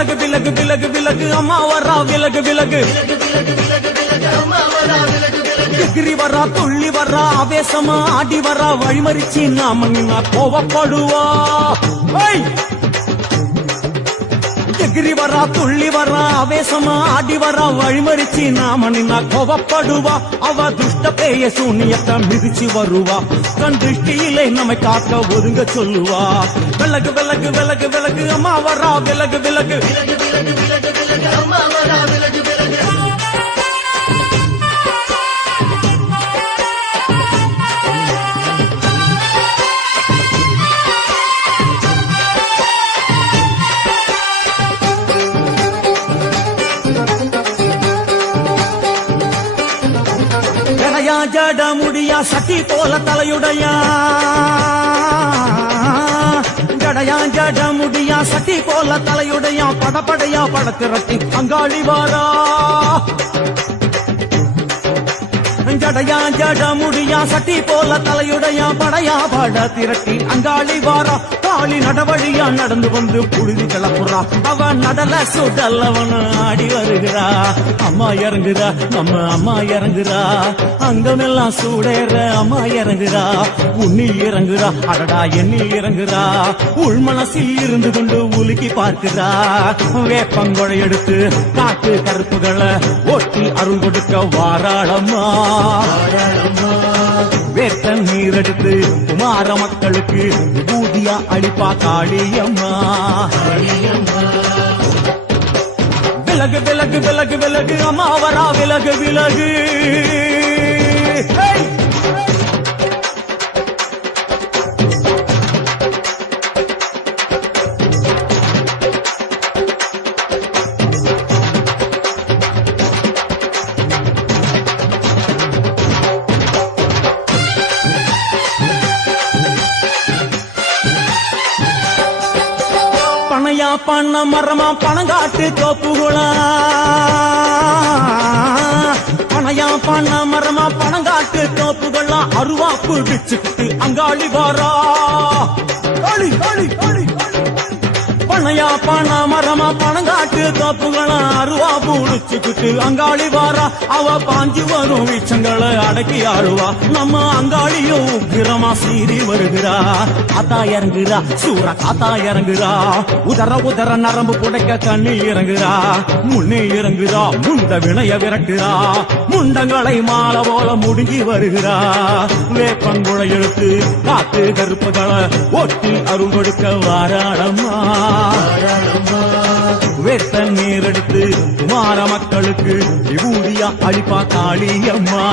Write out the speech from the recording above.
விலகு விலகு விலகு விலகு அம்மா வரா விலகு விலகு எகிரி வரா துள்ளி வரா ஆவேசமா ஆடி வரா வழிமறிச்சு நாம நின்னா கோவப்படுவா எகிரி வரா துள்ளி வரா ஆவேசமா ஆடி வரா வழிமறிச்சு நாம நின்னா கோவப்படுவா அவ துஷ்ட பேய சூனியத்தை மிதிச்சு வருவா கண் திருஷ்டியிலே நம்மை காக்க ஒதுங்க சொல்லுவா விலகு விலகு விலகு விலகு அம்மா வரா விலகு விலகு அம்மா வரா விலகு விலகு ஜட முடியா சட்டி போல தலையுடையா ஜடையா ஜட முடியா சட்டி போல தலையுடையா படப்படையா படத்திரட்டி அங்காளி வாரா ஜடையா ஜட முடியா சட்டி போல தலையுடையா படையா பட திரட்டி அங்காளி வாரா காளி நடவழியா நடந்து வந்து புழுதி கிளப்புறா அவ நடல சுடல் அவன் ஆடி வருகிறா அம்மா இறங்குறா நம்ம அம்மா இறங்குறா அங்கமெல்லாம் சூடேற அம்மா இறங்குறா உன்னில் இறங்குறா அடடா எண்ணில் இறங்குறா உள் மனசில் இருந்து கொண்டு உலுக்கி பார்க்கிறா வேப்பங்கொழை எடுத்து காட்டு கருப்புகளை ஓட்டி அருள் கொடுக்க வாராளம்மா வேட்ட நீர் எடுத்து குமார மக்களுக்கு பூதியா அளிப்பா காளியம்மா விலகு விலகு விலகு விலகு அம்மா வரா விலகு விலகு பணையா பண்ண மரமா பணங்காட்டு தோப்புகளா பணையா பண்ண மரமா பணங்காட்டு தோப்புகளா அருவாப்பு பிச்சுக்கிட்டு அங்காளி வாரா பணையா பண்ண மரமா பணங்காட்டு தோப்புகளா அருவா புடிச்சுக்கிட்டு அங்காளி வாரா அவ பாஞ்சு வரும் வீச்சங்களை அடக்கி ஆடுவா நம்ம அங்காளியும் உக்கிரமா சீறி வருகிறா காத்தா இறங்குறா சூற காத்தா இறங்குறா உதர உதர நரம்பு புடைக்க கண்ணில் இறங்குறா முன்னே இறங்குறா முண்ட வினைய விரட்டுறா முண்டங்களை மாலை போல முடுங்கி வருகிறா வேப்பங்குழை எடுத்து காத்து கருப்புகளை ஒட்டி அருள் கொடுக்க வாராளம்மா வேட்ட நீர் எடுத்து குமார மக்களுக்கு விபூதியா அளிப்பா காளியம்மா